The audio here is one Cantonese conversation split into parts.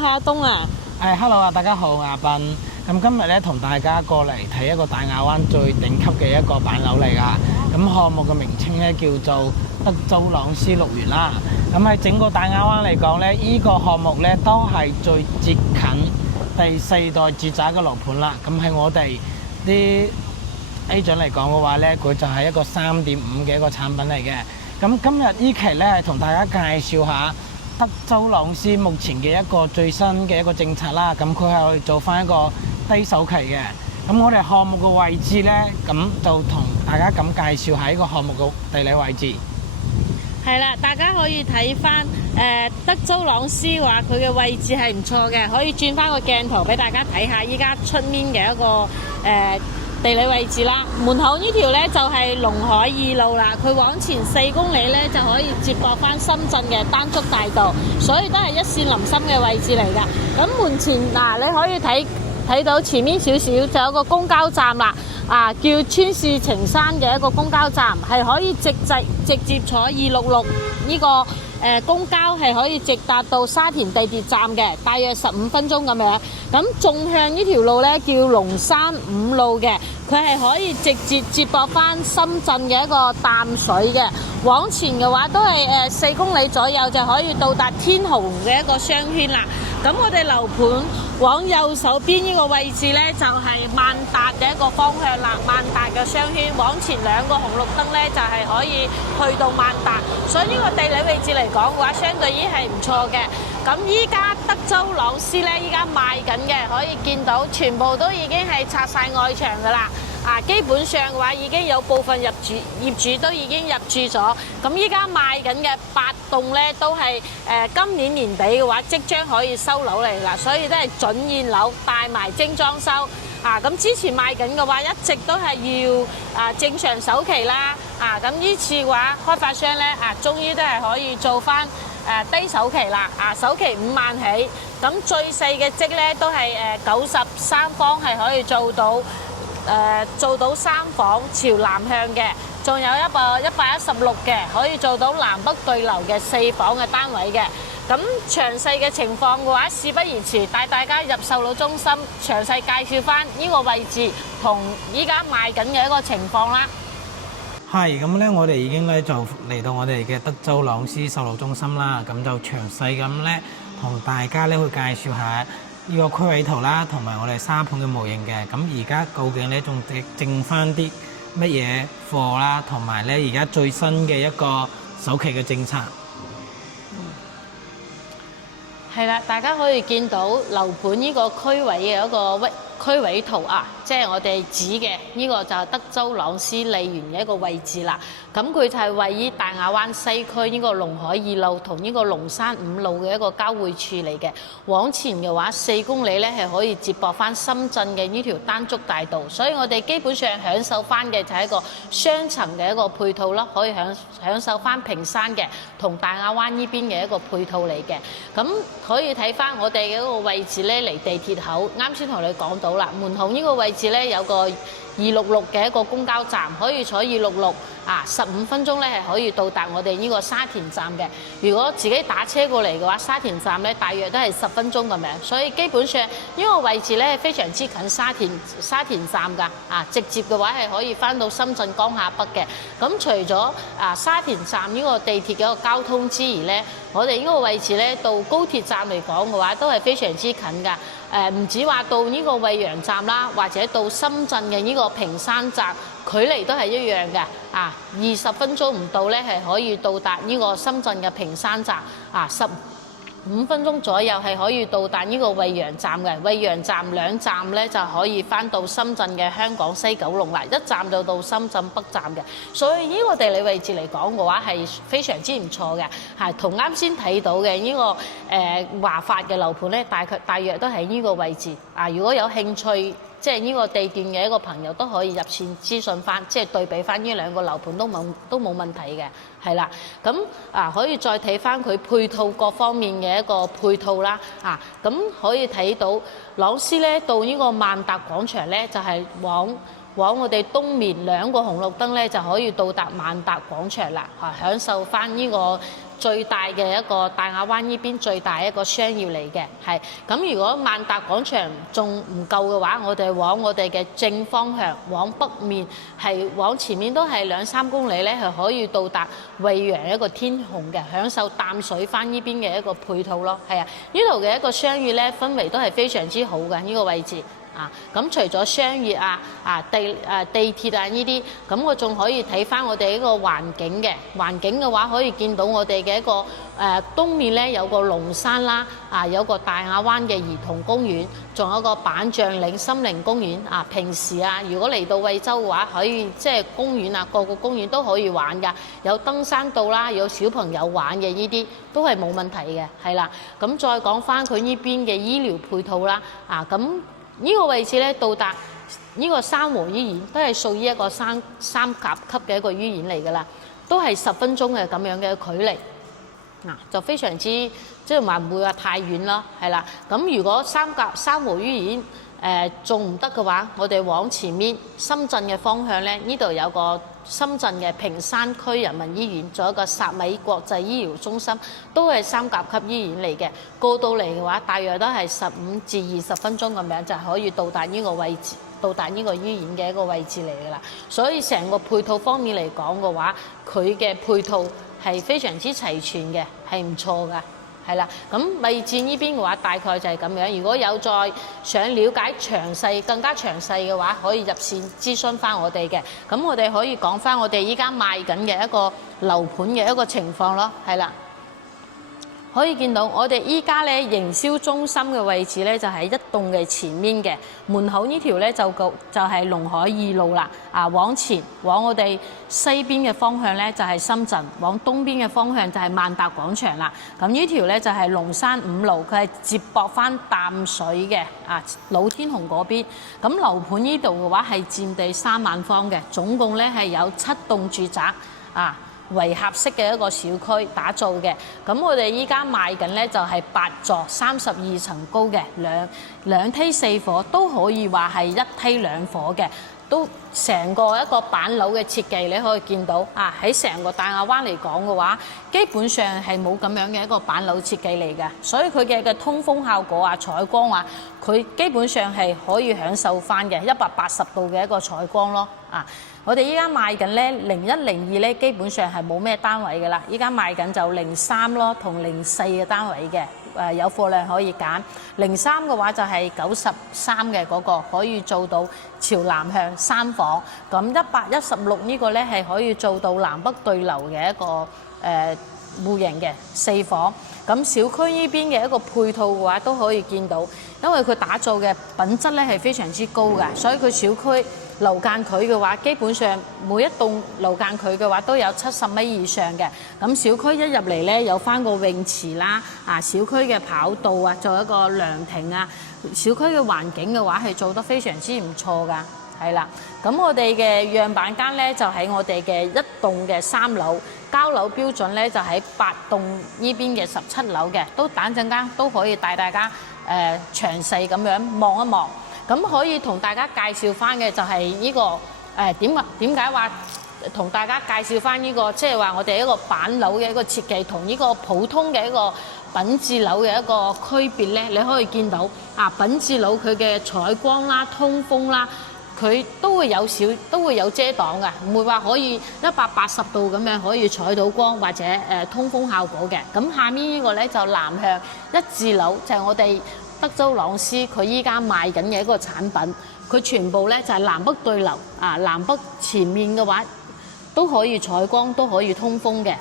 我係阿東啊。Hello 啊，大家好，我係阿斌。咁今日咧同大家過嚟睇一個大亞灣最頂級嘅一個板樓嚟㗎。咁項目嘅名稱咧叫做德州朗斯綠園啦。咁喺整個大亞灣嚟講咧，依個項目咧都係最接近第4代住宅嘅樓盤啦。咁喺我哋啲 agent 嚟講嘅話咧，佢就係一個3.5嘅一個產品嚟嘅。咁今日依期咧係同大家介紹下德州朗斯目前嘅一個最新嘅一個政策啦。咁佢係去做翻一個低首期嘅。咁我哋項目嘅位置咧，咁就同大家咁介紹下呢個項目嘅地理位置。係啦，大家可以睇翻德州朗斯話佢嘅位置係唔錯嘅，可以轉翻個鏡頭俾大家睇下依家出面嘅一個地理位置啦。門口呢條呢就係龍海2路啦，佢往前4公里呢就可以接駁翻深圳嘅丹竹大道，所以都係一線臨心嘅位置嚟噶。咁門前你可以睇到前面少少就有個公交站啦，叫川市情山嘅一個公交站，係可以直接坐266呢個公交係可以直達到沙田地鐵站嘅，大約15分鐘咁樣。咁縱向呢條路呢叫龍山5路嘅，佢係可以直接接駁翻深圳嘅一個淡水嘅。往前嘅話都係4公里左右就可以到達天虹嘅一個商圈啦。咁我哋樓盤往右手邊呢個位置呢，就係萬達嘅一個方向啦，萬達嘅商圈往前2個紅綠燈呢，就係可以去到萬達，所以呢個地理位置嚟講嘅話，相對已經係唔錯嘅。咁依家德州朗斯呢，依家賣緊嘅，可以見到全部都已經係拆晒外牆噶啦。基本上嘅話已經有部分業主都已經入住咗。咁依家賣緊嘅8棟呢，都係今年年底嘅話即將可以收樓嚟啦，所以都係準現樓帶埋精裝修。咁之前賣緊嘅話一直都係要正常首期啦。咁呢次嘅話開發商呢，終於都係可以做翻低首期啦。首期5萬起，咁最細嘅積呢，都係93方係可以做到3房朝南向嘅，仲有一個116嘅可以做到南北對流嘅4房嘅單位嘅。咁詳細嘅情況嘅話，事不宜遲，帶大家入售樓中心詳細介紹翻呢個位置同依家賣緊嘅一個情況啦。係咁咧，我哋已經咧就嚟到我哋嘅德州朗斯售樓中心啦。咁就詳細咁咧同大家咧去介紹下呢個區位圖啦，同埋我哋沙盤嘅模型嘅。咁而家究竟咧仲剩翻啲乜嘢貨啦，同埋咧而家最新嘅一個首期嘅政策。係啦，大家可以見到樓盤呢個區位嘅一個區位圖即係我哋指嘅呢個就係德州朗斯利園嘅一個位置啦。咁佢就係位於大亞灣西區呢個龍海2路同呢個龍山5路嘅一個交匯處嚟嘅。往前嘅話4公里咧係可以接駁翻深圳嘅呢條丹竹大道，所以我哋基本上享受翻嘅就係一個雙層嘅一個配套啦，可以享受翻屏山嘅同大亞灣呢邊嘅一個配套嚟嘅。咁可以睇翻我哋嘅一個位置咧，離地鐵口啱先同你講到啦，門口呢個位置咧有個266嘅一個公交站，可以坐266 15分鐘咧係可以到達我哋呢個沙田站嘅。如果自己打車過嚟嘅話，沙田站咧大約都係10分鐘咁樣，所以基本上呢個位置咧非常之近沙田站㗎。直接嘅話係可以翻到深圳江夏北嘅。咁除咗沙田站呢個地鐵嘅一個交通之餘咧，我哋呢個位置咧到高鐵站嚟講嘅話都係非常之近㗎。唔止話到呢個惠陽站啦，或者到深圳嘅呢個屏山站，距離都係一樣嘅。20分鐘唔到咧，係可以到達呢個深圳嘅屏山站。15分鐘左右係可以到達呢個惠陽站嘅。惠陽站2站咧就可以翻到深圳嘅香港西九龍啦，1站就到深圳北站嘅。所以呢個地理位置嚟講嘅話係非常之唔錯嘅，係同啱先睇到嘅呢個華發嘅樓盤咧，大約都喺呢個位置。如果有興趣即係呢個地段嘅一個朋友都可以入線諮詢翻，即係對比翻呢2個樓盤都冇問題嘅，係啦。咁可以再睇翻佢配套各方面嘅一個配套啦。咁可以睇到朗斯咧到呢個萬達廣場咧，就係往我哋東面2個紅綠燈咧就可以到達萬達廣場啦，享受翻呢個最大嘅一個大亞灣呢邊最大一個商業嚟嘅，係咁。如果萬達廣場仲唔夠嘅話，我哋往我哋嘅正方向往北面係往前面都係2-3公里咧，係可以到達惠陽一個天虹嘅，享受淡水灣呢邊嘅一個配套咯。係啊，呢度嘅一個商業咧氛圍都係非常之好嘅呢個位置。咁除咗商業地鐵呢啲，咁我仲可以睇翻我哋一個環境嘅環境嘅話，可以見到我哋嘅一個東面咧有個龍山啦，有個大亞灣嘅兒童公園，仲有個板橡嶺森林公園。平時如果嚟到惠州嘅話，可以即係公園個個公園都可以玩㗎，有登山道啦，有小朋友玩嘅呢啲都係冇問題嘅，係啦。咁再講翻佢呢邊嘅醫療配套啦，咁。呢個位置咧到達呢個三和醫院都係屬於一個三甲級嘅一個醫院嚟㗎啦，都係10分鐘嘅咁樣嘅距離，就非常之即係話唔會話太遠咯，係啦。咁如果三和醫院仲唔得嘅話，我哋往前面深圳嘅方向咧，呢度有個深圳嘅坪山區人民醫院，仲有一個薩米國際醫療中心，都係3甲級醫院嚟嘅。過到嚟嘅話，大約都係15至20分鐘咁樣就可以到達呢個位置，到達呢個醫院嘅一個位置嚟㗎啦。所以成個配套方面嚟講嘅話，佢嘅配套係非常之齊全嘅，係唔錯㗎。係啦，咁位置呢邊嘅話，大概就係咁樣。如果有再想了解更加詳細嘅話，可以入線諮詢翻我哋嘅。咁我哋可以講翻我哋依家賣緊嘅一個樓盤嘅一個情況咯，係啦。可以見到我哋依家咧營銷中心嘅位置咧就喺一棟嘅前面嘅門口呢條咧就係龍海2路啦。往前往我哋西邊嘅方向咧就係深圳，往東邊嘅方向就係萬達廣場啦。咁呢條咧就係龍山5路，佢係接駁翻淡水嘅老天虹嗰邊。咁樓盤呢度嘅話係佔地3萬方嘅，總共咧係有7棟住宅圍合式嘅一個小區打造嘅。咁我哋依家賣緊咧就係8座32層高嘅兩梯4伙，都可以話係1梯2伙嘅。都成個一個板樓嘅設計，你可以見到喺成個大亞灣嚟講嘅話，基本上係冇咁樣嘅一個板樓設計嚟嘅，所以佢嘅通風效果採光佢基本上係可以享受翻嘅180度嘅一個採光咯。我哋依家賣緊咧01、02咧，基本上係冇咩單位㗎啦。依家賣緊就03咯同04嘅單位嘅。有貨量可以揀，03嘅話就係93嘅嗰個可以做到朝南向3房，咁116呢個咧係可以做到南北對流嘅一個戶型嘅4房。咁小區呢邊嘅一個配套嘅話都可以見到，因為佢打造嘅品質咧係非常之高㗎，所以佢小區樓間距嘅話，基本上每一棟樓間距嘅話都有70米以上嘅。咁小區一入嚟咧有翻個泳池啦，小區嘅跑道做一個涼亭小區嘅環境嘅話係做得非常之唔錯㗎。係啦，咁我哋嘅樣板間咧就喺我哋嘅1棟嘅3樓，交樓標準咧就喺8棟呢邊嘅17樓嘅，都等陣間都可以帶大家詳細咁樣望一望。咁可以同大家介紹翻嘅就係呢個點解話同大家介紹翻呢個，即係話我哋一個板樓嘅一個設計同呢個普通嘅一個品質樓嘅一個區別咧，你可以見到品質樓佢嘅採光啦、通風啦，佢都會有遮擋㗎，唔會話可以180度咁樣可以採到光或者通風效果嘅。咁下面呢個咧就南向1字樓，就係我哋德州朗斯佢依家賣緊嘅一個產品，佢全部咧就係南北對流南北前面嘅話都可以採光，都可以通風嘅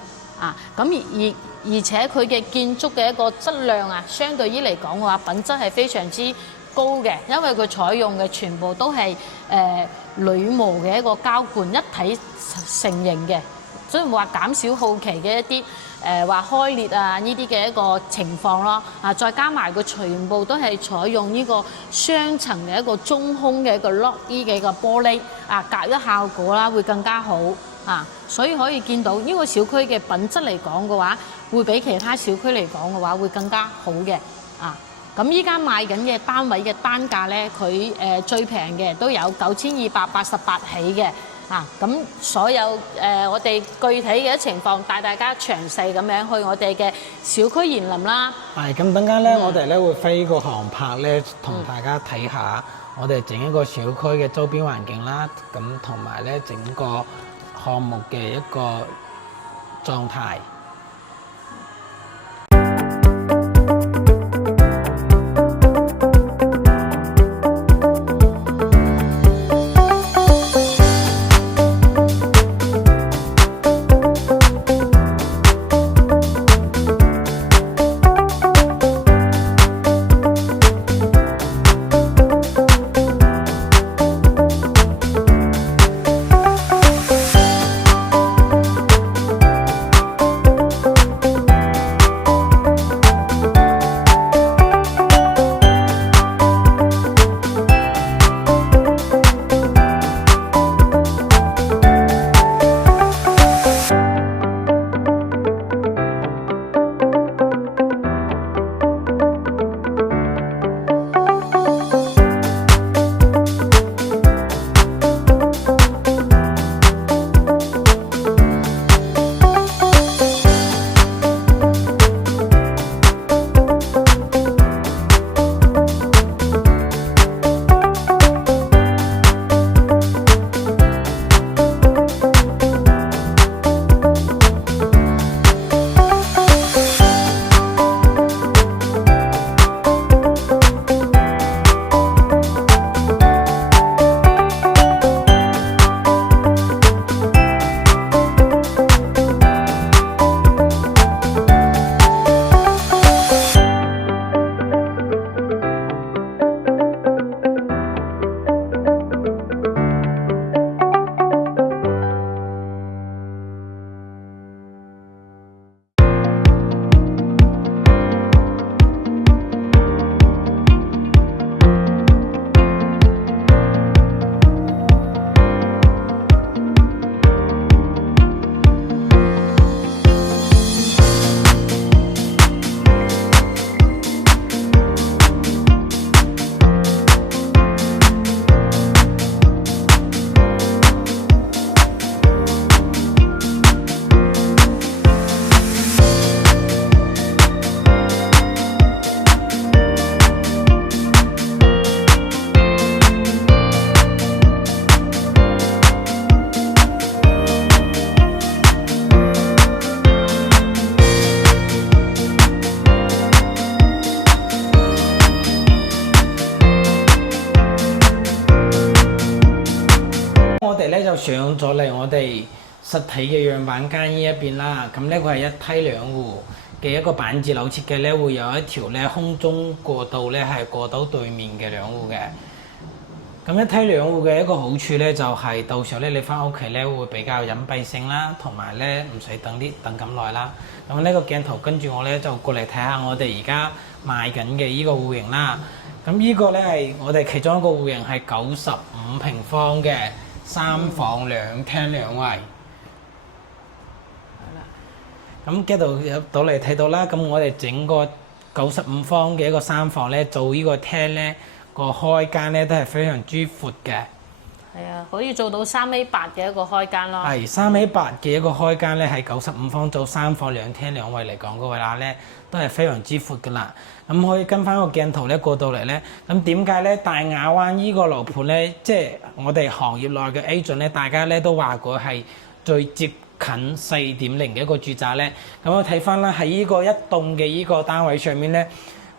咁而且佢嘅建築嘅一個質量相對於嚟講嘅話，品質係非常之高嘅，因為佢採用嘅全部都係鋁模嘅一個膠罐一體成型嘅，所以話減少好奇嘅一啲話開裂呢啲嘅一個情況咯。再加埋佢全部都係採用呢個雙層嘅一個中空嘅一個 lock E 嘅一個玻璃隔音效果啦會更加好所以可以見到呢個小區嘅品質嚟講嘅話，會比其他小區嚟講嘅話會更加好嘅咁依家賣緊嘅單位嘅單價咧，佢最平嘅都有9288起嘅，咁所有我哋具體嘅情況帶大家詳細咁樣去我哋嘅小區園林啦。係咁，等間咧，我哋咧會飛個航拍咧，同大家睇下我哋整一個小區嘅周邊環境啦，咁同埋咧整個項目嘅一個狀態。就上咗嚟我哋實體嘅樣板間呢一邊啦。咁呢個係一梯兩戶嘅一個板字樓設計咧，會有一條咧空中過道咧係過到對面嘅兩戶嘅。咁一梯兩戶嘅一個好處咧，就係到時候咧你翻屋企咧會比較隱蔽性啦，同埋咧唔使等咁耐啦。咁呢個鏡頭跟住我咧就過嚟睇下我哋而家賣緊嘅依個戶型啦。咁呢個咧係我哋其中一個戶型係95平方嘅3房2廳2衛。咁呢度入到嚟睇到啦，咁我哋整個95方嘅一個3房咧，做呢個廳咧個開間咧都係非常之闊嘅。係啊，可以做到3A8嘅一個開間咯。係3A8嘅一個開間咧，係95方做3房2廳2衛嚟講嘅話咧，都係非常之闊噶啦。咁可以跟翻個鏡頭咧過到嚟咧，咁點解咧大亞灣依個樓盤咧，即係我哋行業內嘅 agent 咧，大家咧都話過係最接近4.0嘅一個住宅咧。咁我睇翻啦，喺依個一棟嘅依個單位上面咧，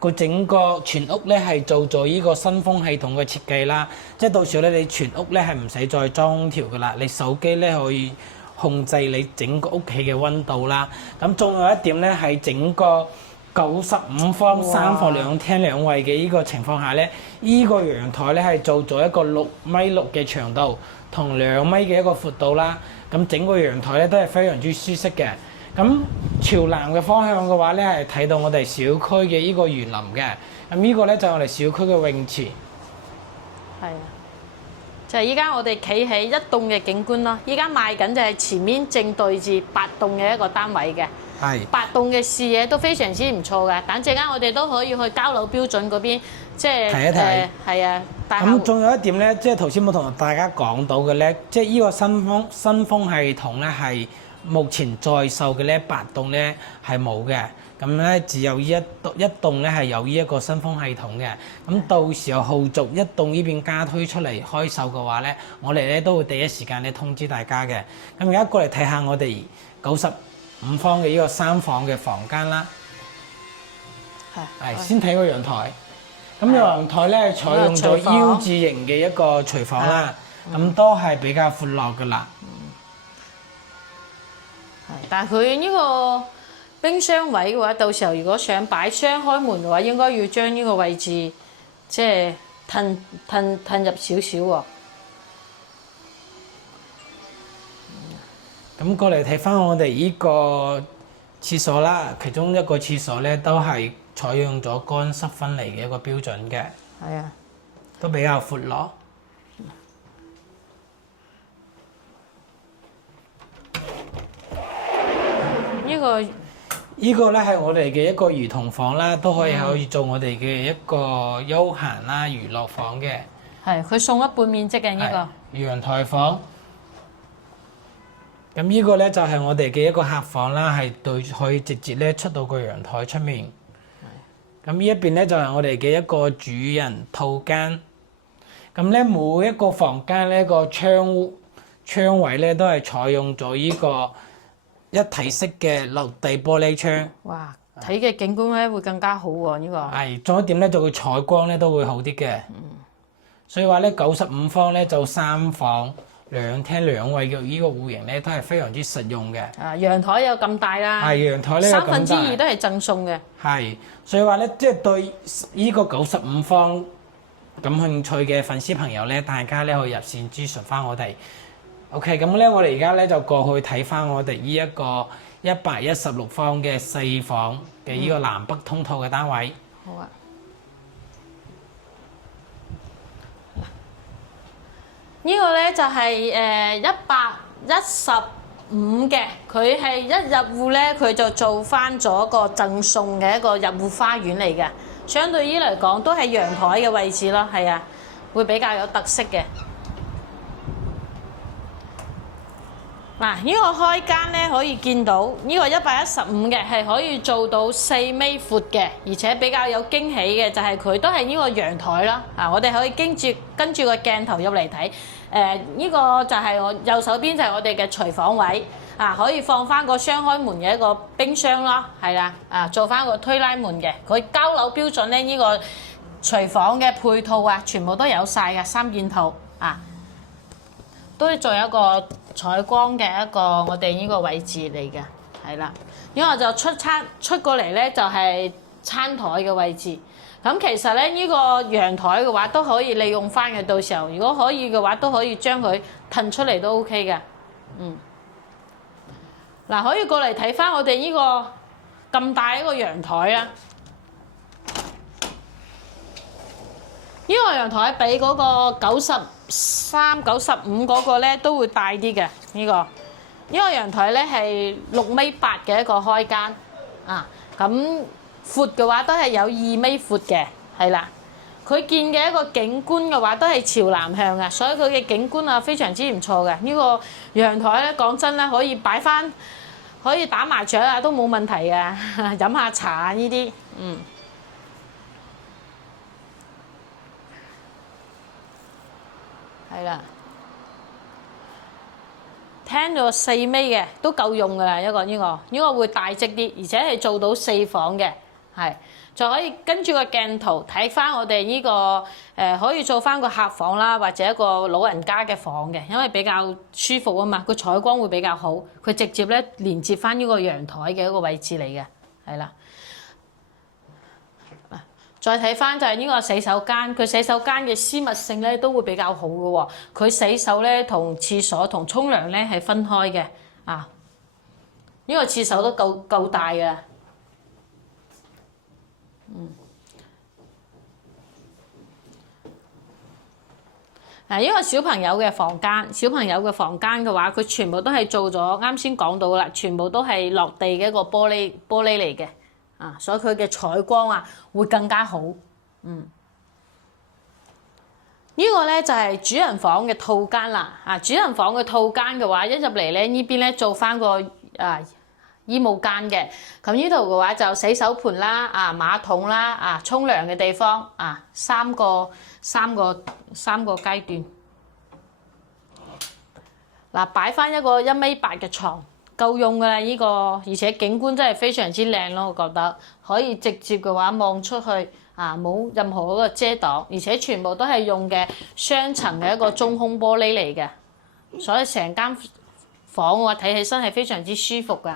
個整個全屋咧係做咗依個新風系統嘅設計啦，即係到時候咧你全屋咧係唔使再裝調噶啦，你手機咧可以控制你整個屋企嘅溫度啦。咁仲有一點咧係整個95方3房2廳2衛嘅依個情況下咧，依個陽台咧係做咗一個6.6米嘅長度同2米嘅一個闊度啦。咁整個陽台咧都係非常之舒適嘅。咁朝南嘅方向嘅話咧，係睇到我哋小區嘅依個園林嘅。咁呢個咧就係我哋小區嘅泳池。係啊，就係依家我哋企喺一棟嘅景觀咯。依家賣緊就係前面正對住8棟嘅一個單位嘅。係。8棟嘅視野都非常之唔錯嘅。等陣間我哋都可以去交樓標準嗰邊，即係睇一睇。係啊，大咁仲有一點咧，即係頭先冇同大家講到嘅咧，即係呢個新風系統咧係目前在售嘅咧8棟咧係冇嘅，咁咧只有一棟咧係有呢一個新風系統嘅。咁到時候後續一棟呢邊加推出嚟開售嘅話咧，我哋咧都會第一時間咧通知大家嘅。咁而家過嚟睇下我哋95方嘅呢個3房嘅房間啦。係先睇個陽台。咁陽台咧採用咗 U 字型嘅一個廚房啦，咁都係比較闊落噶啦。但係佢呢個冰箱位嘅話，到時候如果想擺雙開門嘅話，應該要將呢個位置即係褪入少少喎。咁過嚟睇翻我哋呢個廁所啦，其中一個廁所咧都係採用咗乾濕分離嘅一個標準嘅，係啊，都比較闊落。呢個咧係我哋嘅一個兒童房啦，都可以做我哋嘅一個休閒啦、娛樂房嘅。係，佢送一半面積嘅呢個陽台房。咁呢個咧就係我哋嘅一個客房啦，係對可以直接咧出到個陽台出面。咁呢一邊咧就係我哋嘅一個主人套間。咁咧每一個房間咧個窗位咧都係採用咗呢個一體式嘅落地玻璃窗。哇！睇嘅景觀咧會更加好喎，呢個係，仲有一點咧就會採光咧都會好啲嘅。所以話咧95方咧就3房2廳2衛嘅呢個戶型咧都係非常之實用嘅。啊，陽台有咁大啦，係陽台咧2/3都係贈送嘅。係，所以話咧即係對呢個95方感興趣嘅粉絲朋友咧，大家咧可以入線諮詢翻我哋。OK， 咁咧我哋而家咧就過去睇翻我哋呢一個116方嘅4房嘅呢個南北通透嘅單位。好啊。呢個咧就係115嘅，佢係一入戶咧佢就做翻咗個贈送嘅一個入戶花園嚟嘅，相對於嚟講都係陽台嘅位置咯，係啊，會比較有特色嘅。嗱，呢個開間咧可以見到呢個115嘅係可以做到4米闊嘅，而且比較有驚喜嘅就係佢都係呢個陽台啦。啊，我哋可以跟住個鏡頭入嚟睇。呢個就係我右手邊就係我哋嘅廚房位。啊，可以放翻個雙開門嘅一個冰箱啦，係啦。啊，做翻個推拉門嘅。佢交樓標準咧，呢個廚房嘅配套啊，全部都有晒嘅3件套啊。都仲有一個採光嘅一個我哋呢個位置嚟嘅，係啦。因為我就出過嚟咧，就係餐台嘅位置。咁其實咧呢個陽台嘅話都可以利用翻嘅，到時候如果可以嘅話，都可以將佢騰出嚟都 OK 嘅。嗱，可以過嚟睇翻我哋呢個咁大一個陽台啊！呢個陽台比嗰個93、95嗰個咧都會大啲嘅。呢個陽台咧係6.8米嘅一個開間啊，咁闊嘅話都係有2米闊嘅，係啦。佢見嘅一個景觀嘅話都係朝南向嘅，所以佢嘅景觀啊非常之唔錯嘅。呢個陽台咧講真咧可以擺翻，可以打麻雀啊都冇問題嘅，飲下茶啊呢啲，係啦，廳咗4米嘅都夠用㗎啦，呢個會大隻啲，而且係做到4房嘅，係就可以跟住個鏡頭睇翻我哋呢個可以做翻個客房啦，或者一個老人家嘅房嘅，因為比較舒服啊嘛，個採光會比較好，佢直接咧連接翻呢個陽台嘅一個位置嚟嘅，係啦。再睇翻就係呢個洗手間，佢洗手間嘅私密性咧都會比較好嘅喎。佢洗手咧同廁所同沖涼咧係分開嘅，啊，呢個廁所都夠大嘅。嗱，呢個小朋友嘅房間嘅話，佢全部都係做咗啱先講到啦，全部都係落地嘅一個玻璃嚟嘅。啊，所以佢嘅採光啊會更加好，呢個咧就係主人房嘅套間啦。主人房嘅套間嘅話，一入嚟咧呢邊咧做翻個衣帽間嘅。咁呢度嘅話就洗手盆啦、馬桶啦、沖涼嘅地方三個階段。擺翻一個1.8米嘅床，夠用㗎啦呢個，而且景觀真係非常之靚咯，我覺得可以直接嘅話望出去。冇任何嗰個遮擋，而且全部都係用嘅雙層嘅一個中空玻璃嚟嘅，所以成間房嘅話睇起身係非常之舒服㗎。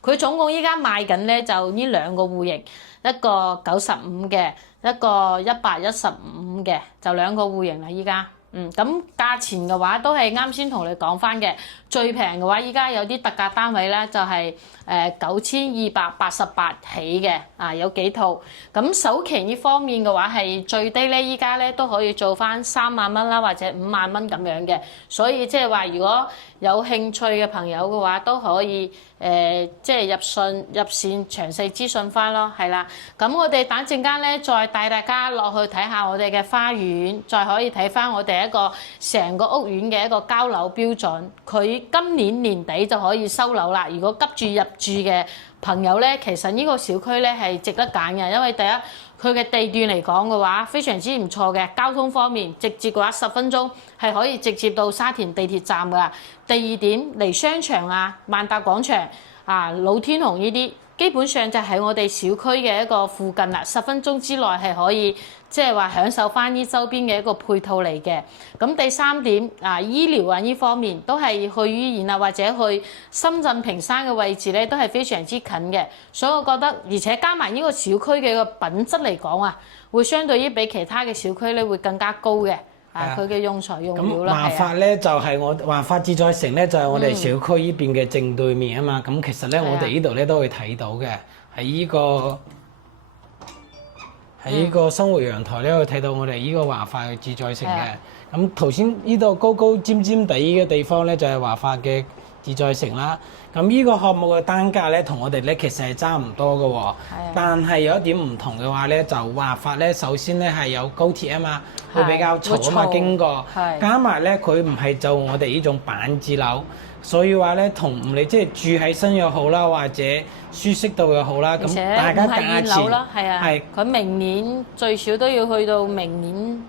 佢總共依家賣緊咧就呢兩個戶型，一個95嘅，一個115嘅，就兩個戶型啦依家。咁價錢嘅話都係啱先同你講翻嘅，最平嘅話依家有啲特價單位咧就係9288起嘅，有幾套。咁首期呢方面嘅話係最低咧，依家咧都可以做翻3萬蚊啦，或者5萬蚊咁樣嘅。所以即係話如果有興趣嘅朋友嘅話都可以即係入線詳細諮詢翻咯，係啦。咁我哋等陣間咧再帶大家落去睇下我哋嘅花園，再可以睇翻我哋一個成個屋苑嘅一個交樓標準。佢今年年底就可以收樓啦。如果急住入住嘅朋友咧，其實呢個小區咧係值得揀嘅，因為第一佢嘅地段嚟講嘅話非常之唔錯嘅，交通方面直接嘅話10分鐘係可以直接到沙田地鐵站㗎。第二點離商場萬達廣場老天虹呢啲，基本上就喺我哋小區嘅一個附近啦，10分鐘之內係可以即係話享受翻呢周邊嘅一個配套嚟嘅。咁第三點醫療呢方面都係去醫院或者去深圳坪山嘅位置咧，都係非常之近嘅。所以我覺得，而且加埋呢個小區嘅個品質嚟講會相對於比其他嘅小區咧會更加高嘅。佢嘅用材用料啦。咁華發咧就係我華發自在城咧，就係我哋小區呢邊嘅正對面啊嘛。咁其實咧，我哋呢度咧都會睇到嘅，喺呢個生活陽台咧，會睇到我哋呢個華發嘅自在城嘅。咁頭先呢度高高尖尖地嘅地方咧，就係華發嘅自在城啦。咁呢個項目嘅單價咧，同我哋咧其實係差唔多嘅喎。但係有一點唔同嘅話咧，就華發咧，首先咧係有高鐵啊嘛，會比較嘈啊嘛，經過。加埋咧，佢唔係就我哋呢種板子樓，所以話咧，同你即係住喺身又好啦，或者舒適度又好啦。咁大家價錢係佢明年最少都要去到明年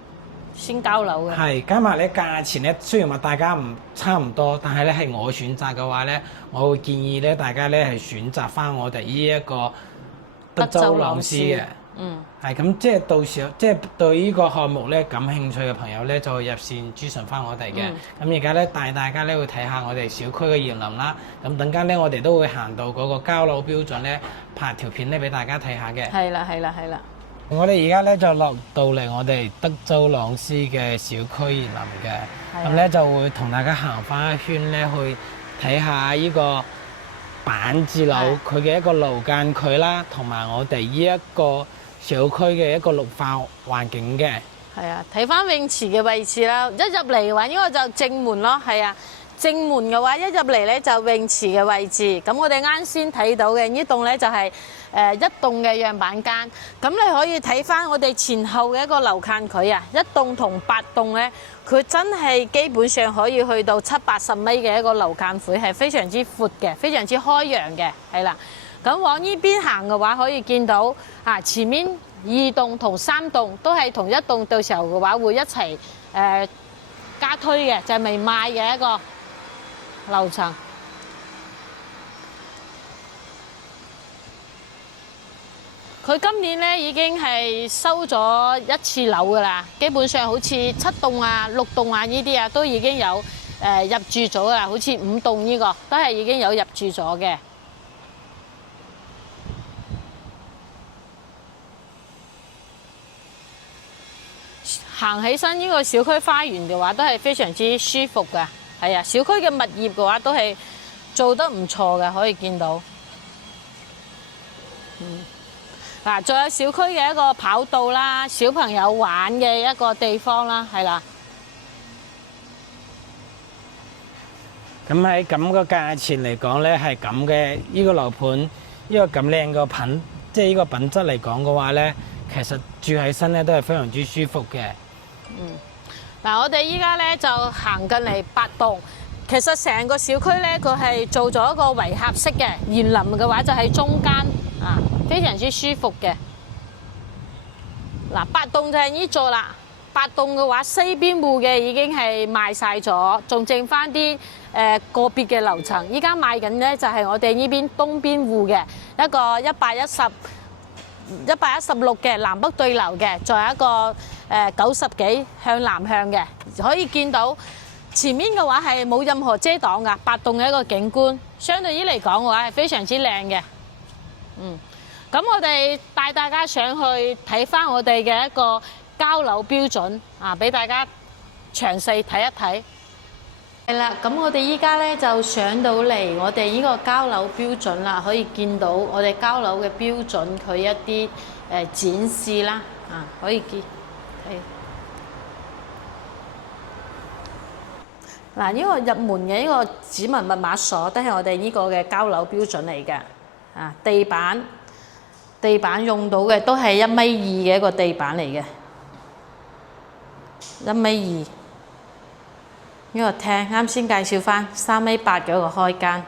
先交樓嘅。係加埋咧價錢咧，雖然話大家差唔多，但係咧係我選擇嘅話咧，我會建議咧大家咧係選擇翻我哋呢一個德州朗詩嘅。係咁，即係到時候即係對呢個項目咧感興趣嘅朋友咧，就入線諮詢翻我哋嘅。咁而家咧帶大家咧會睇下我哋小區嘅園林啦。咁等間咧我哋都會行到嗰個交樓標準咧，拍條片咧俾大家睇下嘅。係啦。我哋而家咧就落到嚟我哋德州朗詩嘅小區園林嘅，咁咧就會同大家行翻一圈咧，去睇下呢個板子樓佢嘅一個樓間距啦，同埋我哋呢一個小區嘅一個綠化環境嘅。係啊，睇翻泳池嘅位置啦，一入嚟嘅話呢個就正門咯，係啊。正門嘅話，一入嚟咧就泳池嘅位置。咁我哋啱先睇到嘅呢棟咧就係一棟嘅樣板間。咁你可以睇翻我哋前後嘅一個樓間距啊，一棟同8棟咧，佢真係基本上可以去到70-80米嘅一個樓間距，係非常之闊嘅，非常之開揚嘅，係啦。咁往呢邊行嘅話，可以見到前面2棟同3棟都係同一棟，到時候嘅話會一齊加推嘅，就係未賣嘅一個樓層。佢今年咧已經係收咗1次樓㗎啦，基本上好似7棟6棟呢啲都已經有入住咗㗎啦，好似5棟呢個都係已經有入住咗嘅。行起身呢個小區花園嘅話，都係非常之舒服㗎。係啊，小區嘅物業嘅話都係做得唔錯嘅，可以見到。仲有小區嘅一個跑道啦，小朋友玩嘅一個地方啦，係啦。咁喺咁個價錢嚟講咧，係咁嘅呢個樓盤，呢個咁靚個品，即係呢個品質嚟講嘅話咧，其實住喺身咧都係非常之舒服嘅。嗱，我哋依家咧就行緊嚟八棟。其實成個小區咧，佢係做咗一個圍合式嘅，園林嘅話就喺中間啊，非常之舒服嘅。嗱，八棟就係呢座啦。八棟嘅話，西邊戶嘅已經係賣晒咗，仲剩翻啲個別嘅樓層。依家賣緊咧就係我哋呢邊東邊戶嘅一個116嘅南北對流嘅，仲有一個90幾向南向嘅，可以見到。前面嘅話係冇任何遮擋㗎，八棟嘅一個景觀，相對於嚟講嘅話係非常之靚嘅。咁我哋帶大家上去睇翻我哋嘅一個交樓標準啊，俾大家詳細睇一睇。係啦，咁我哋依家咧就上到嚟我哋呢個交樓標準啦，可以見到我哋交樓嘅標準佢一啲展示啦，啊可以見睇。嗱，呢個入門嘅呢個指紋密碼鎖都係我哋呢個嘅交樓標準嚟嘅。啊，地板用到嘅都係1.2米嘅一個地板嚟嘅，1.2米。呢個廳啱先介紹翻3.8米嘅一個開間。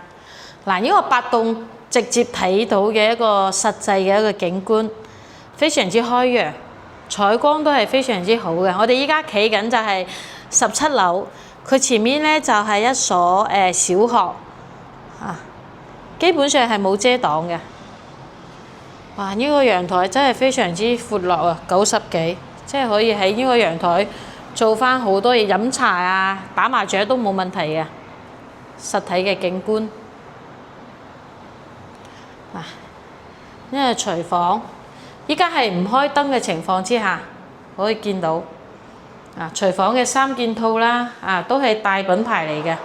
嗱，呢個八棟直接睇到嘅一個實際嘅一個景觀，非常之開揚，採光都係非常之好嘅。我哋依家企緊就係17樓。佢前面咧就係一所小學，啊，基本上係冇遮擋嘅。哇！呢個陽台真係非常之闊落啊，90幾，即係可以喺呢個陽台做翻好多嘢，飲茶啊、打麻雀都冇問題嘅。實體嘅景觀。嗱，呢個廚房，依家係唔開燈嘅情況之下，可以見到。啊，廚房嘅3件套啦，啊都係大品牌嚟嘅。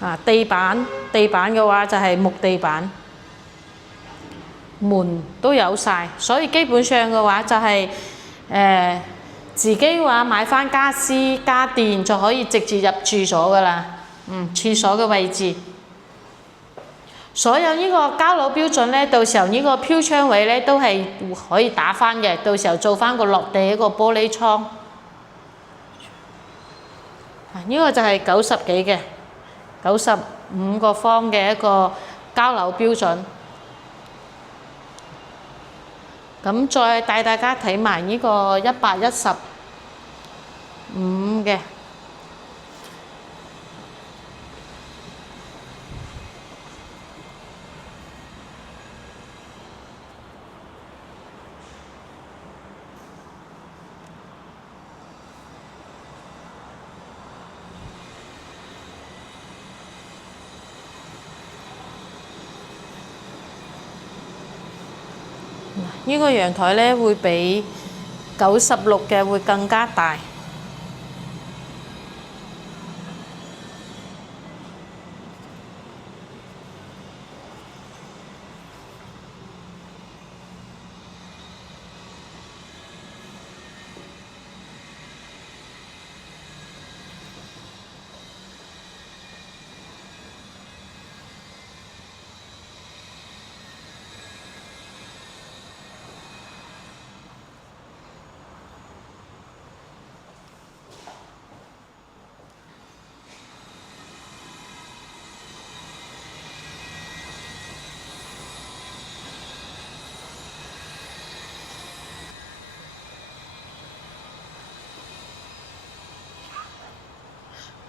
啊，地板嘅話就係木地板，門都有晒，所以基本上嘅話就係自己話買翻家私家電就可以直接入住咗噶啦。廁所嘅位置。所有呢個交樓標準咧，到時候呢個飄窗位咧都係可以打翻嘅，到時候做翻個落地一個玻璃窗。呢個就係90幾嘅，95個方嘅一個交樓標準。咁再帶大家睇埋呢個115嘅。呢個陽台咧會比96嘅會更加大。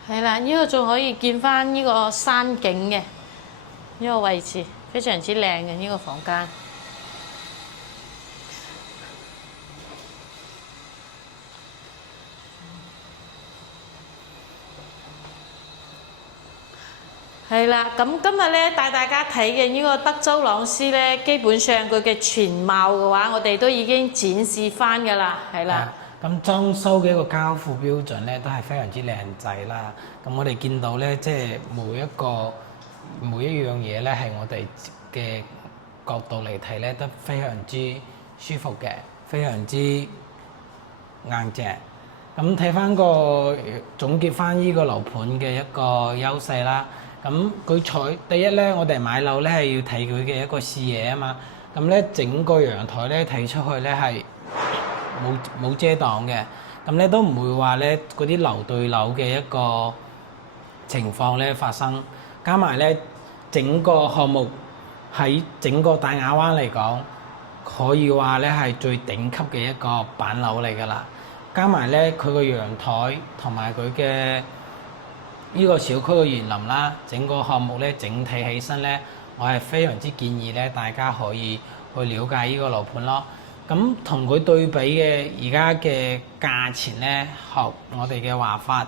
係啦，呢個仲可以見翻呢個山景嘅呢個位置，非常之靚嘅呢個房間。係啦，咁今日咧帶大家睇嘅呢個德州朗斯咧，基本上佢嘅全貌嘅話，我哋都已經展示翻㗎啦，係啦。咁裝修嘅一個交付標準咧，都係非常之靚仔啦。咁我哋見到咧，即係每一樣嘢咧，係我哋嘅角度嚟睇咧，都非常之舒服嘅，非常之硬淨。咁睇翻個總結翻呢個樓盤嘅一個優勢啦。咁佢採第一咧，我哋買樓咧係要睇佢嘅一個視野啊嘛。咁咧整個陽台咧睇出去咧係冇遮擋嘅，咁咧都唔會話咧嗰啲樓對樓嘅一個情況咧發生。加埋咧整個項目喺整個大亞灣嚟講，可以話咧係最頂級嘅一個板樓嚟㗎啦。加埋咧佢個陽台同埋佢嘅呢個小區嘅園林啦，整個項目咧整體起身咧，我係非常之建議咧大家可以去了解呢個樓盤咯。咁同佢對比嘅而家嘅價錢咧，學我哋嘅華發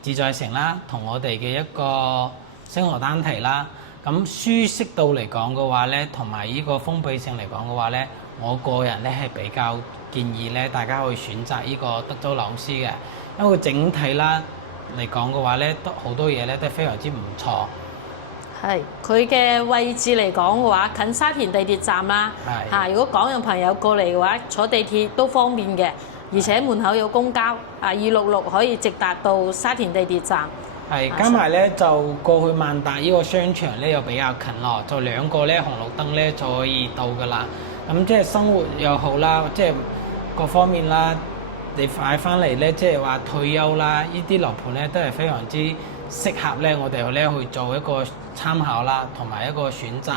自在城啦，同我哋嘅一個星河丹提啦，咁舒適度嚟講嘅話咧，同埋呢個封閉性嚟講嘅話咧，我個人咧係比較建議咧大家可以選擇呢個德州朗詩嘅，因為整體啦嚟講嘅話咧，都好多嘢咧都係非常之唔錯。係佢嘅位置嚟講嘅話，近沙田地鐵站啦。係嚇，如果港人朋友過嚟嘅話，坐地鐵都方便嘅，而且門口有公交266可以直達到沙田地鐵站。係加埋咧就過去萬達呢個商場咧又比較近咯，就2個咧紅綠燈咧就可以到㗎啦。咁即係生活又好啦，即係各方面啦，你買翻嚟咧即係話退休啦，呢啲樓盤咧都係非常之適合咧我哋咧去做一個參考啦，同埋一個選擇。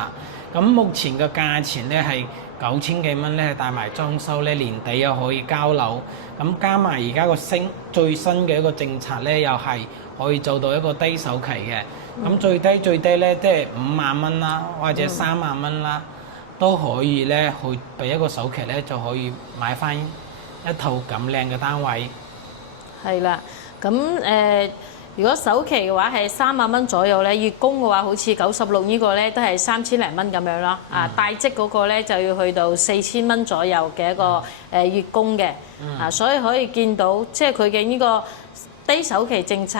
咁目前嘅價錢咧係9000幾蚊咧，帶埋裝修咧，年底又可以交樓。咁加埋而家個最新嘅一個政策咧，又係可以做到一個低首期嘅。咁最低咧，即係5萬蚊啦，或者3萬蚊啦，都可以咧去俾一個首期咧，就可以買翻一套咁靚嘅單位。係啦，咁如果首期嘅話係3萬蚊左右咧，月供嘅話好似96呢個咧都係3000零蚊咁樣咯。大積嗰個咧就要去到4000蚊左右嘅一個月供嘅。所以可以見到即係佢嘅呢個低首期政策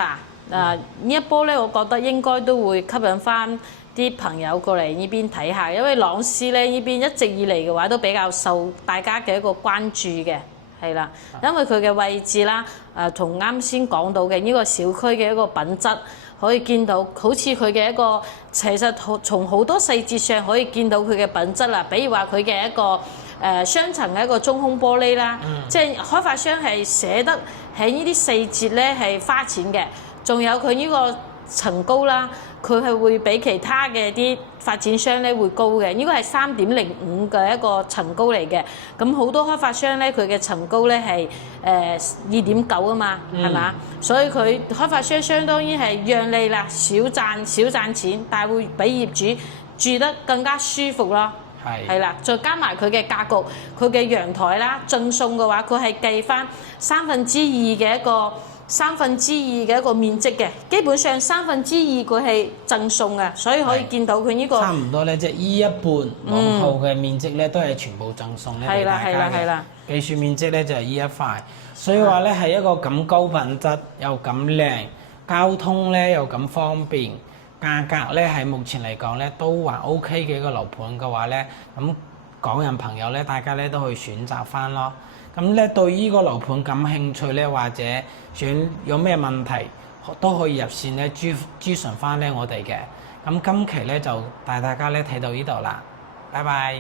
呢一波咧，我覺得應該都會吸引翻啲朋友過嚟呢邊睇下，因為朗詩咧呢邊一直以嚟嘅話都比較受大家嘅一個關注嘅。係啦，因為佢嘅位置啦，同啱先講到嘅呢個小區嘅一個品質，可以見到好似佢嘅一個，其實從好多細節上可以見到佢嘅品質啦。比如話佢嘅一個雙層嘅一個中空玻璃啦，即係開發商係捨得喺呢啲細節咧係花錢嘅，仲有佢呢個層高啦，佢係會比其他嘅啲發展商咧會高嘅，呢個係3.05嘅一個層高嚟嘅。咁好多開發商咧，佢嘅層高咧係2.9啊嘛，係嘛？所以佢開發商相當於係讓利啦，少賺錢，但係會俾業主住得更加舒服咯。係啦，再加埋佢嘅格局，佢嘅陽台啦，贈送嘅話，佢係計翻2/3嘅一個面積嘅，基本上2/3佢係贈送嘅，所以可以見到佢呢個差唔多咧，即係依一半往後嘅面積咧，都係全部贈送咧俾大家嘅。記述面積咧就係依一塊，所以話咧係一個咁高品質又咁靚，交通咧又咁方便，價格咧喺目前嚟講咧都還 OK 嘅一個樓盤嘅話咧，咁港人朋友咧大家咧都可以選擇翻咯。咁咧對呢個樓盤感興趣咧，或者想有咩問題都可以入線咧諮詢翻咧我哋嘅。咁今期咧就帶大家咧睇到呢度啦，拜拜。